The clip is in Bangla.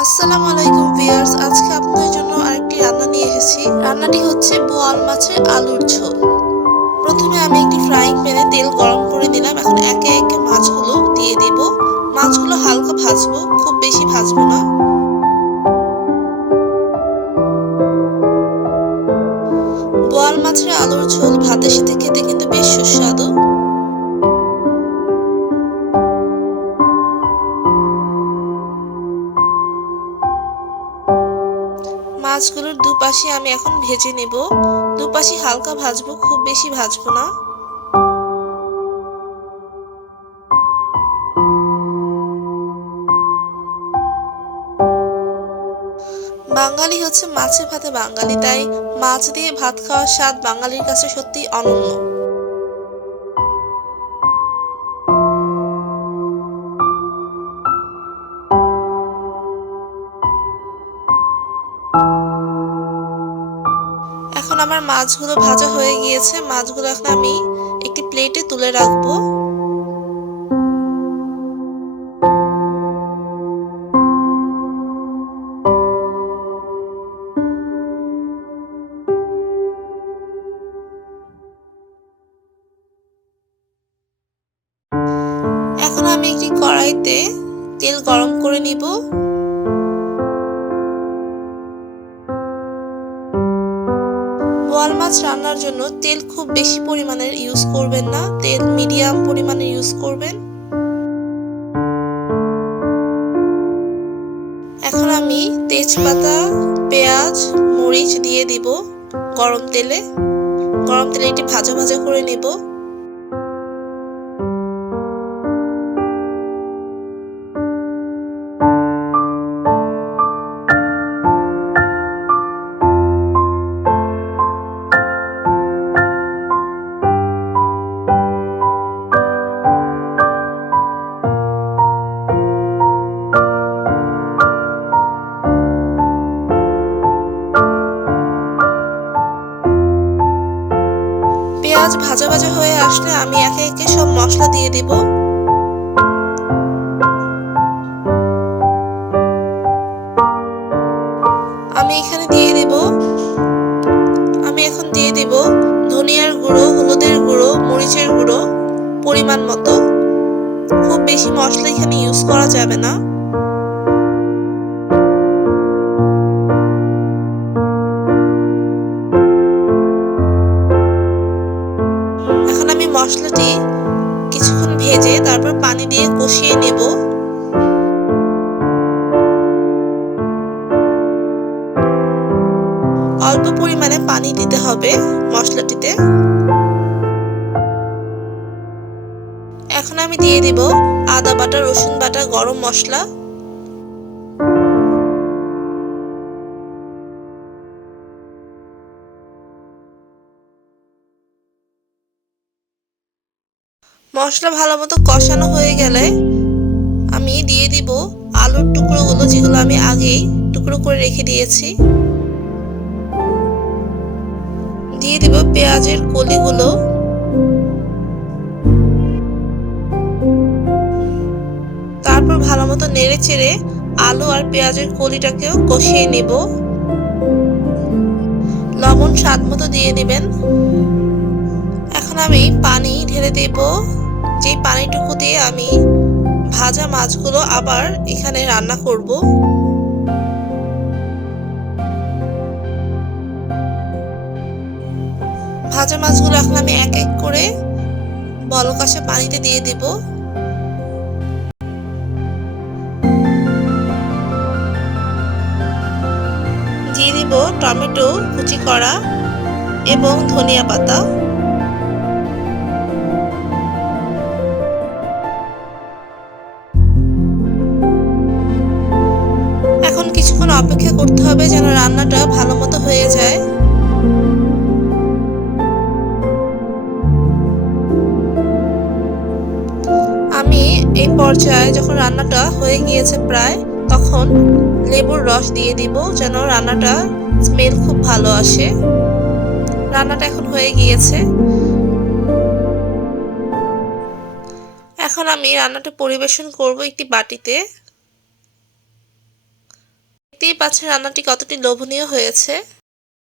আসসালামু আলাইকুম ভিউয়ার্স, আজকে আপনাদের জন্য আরেকটি রান্না নিয়ে এসেছি। রান্নাটি হচ্ছে বোয়াল মাছের আলুর ঝোল। প্রথমে আমি একটি ফ্রাইং প্যানে তেল গরম করে দিলাম। এখন একে একে মাছগুলো দিয়ে দেব। মাছগুলো হালকা ভাজবো, খুব বেশি ভাজবো না। বোয়াল মাছের আলুর ঝোল ভাতের সাথে খেতে কিন্তু বেশ সুস্বাদু। মাছগুলোর দুপাশে আমি এখন ভেজে নেব। দুপাশে হালকা ভাজবো, খুব বেশি ভাজবো না। বাঙালি হচ্ছে মাছে ভাতে বাঙালি, তাই মাছ দিয়ে ভাত খাওয়ার স্বাদ বাঙালির কাছে সত্যিই অনন্য। এখন আমার মাছগুলো ভাজা হয়ে গিয়েছে। মাছগুলো এখন আমি একটি প্লেটে তুলে রাখবো। এখন আমি একটি কড়াইতে তেল গরম করে নিব। বোয়াল মাছ রান্নার জন্য তেল খুব বেশি পরিমাণের ইউজ করবেন না, তেল মিডিয়াম পরিমাণে ইউজ করবেন। এখন আমি তেজপাতা, পেঁয়াজ, মরিচ দিয়ে দিব গরম তেলে। গরম তেলে একটি ভাজা ভাজা করে নেব। পেঁয়াজ ভাজা ভাজা হয়ে আসলে আমি একে একে সব মশলা দিয়ে দিব। আমি এখন দিয়ে দিব ধনিয়ার গুঁড়ো, হলুদের গুঁড়ো, মরিচের গুঁড়ো পরিমাণ মতো। খুব বেশি মশলা এখানে ইউজ করা যাবে না। এখন আমি মশলাটি কিছুক্ষণ ভেজে তারপর পানি দিয়ে কষিয়ে নেব। অল্প পরিমাণে পানি দিতে হবে মশলাটিতে। এখন আমি দিয়ে দিব আদা বাটা, রসুন বাটা, গরম মশলা। মশলা ভালো মতো কষানো হয়ে গেলে আমি দিয়ে দিব আলুর টুকরোগুলো, যেগুলো আমি আগেই টুকরো করে রেখে দিয়েছি। দিয়ে দিব পেঁয়াজের কলিগুলো। তারপর ভালো মতো নেড়ে চেড়ে আলু আর পেঁয়াজের কলিটাকেও কষিয়ে নেব। লবণ স্বাদ মতো দিয়ে নেবেন। এখন আমি পানি ঢেলে দেব, যে পানিটুকু দিয়ে আমি ভাজা মাছগুলো আবার এখানে রান্না করব। ভাজা মাছগুলো এখন আমি এক এক করে বলক আসা পানিতে দিয়ে দেব। দিয়ে দিব টমেটো কুচি করা এবং ধনিয়া পাতা। এখন কিছুক্ষণ অপেক্ষা করতে হবে যেন রান্নাটা ভালো মতো হয়ে যায়। আমি এই পর্যায়ে যখন রান্নাটা হয়ে গিয়েছে প্রায়, তখন লেবুর রস দিয়ে দিব যেন রান্নাটা স্মেল খুব ভালো আসে। রান্নাটা এখন হয়ে গিয়েছে। এখন আমি রান্নাটা পরিবেশন করব একটি বাটিতে। দেখতেই পাচ্ছেন রান্নাটি কতটি লোভনীয় হয়েছে।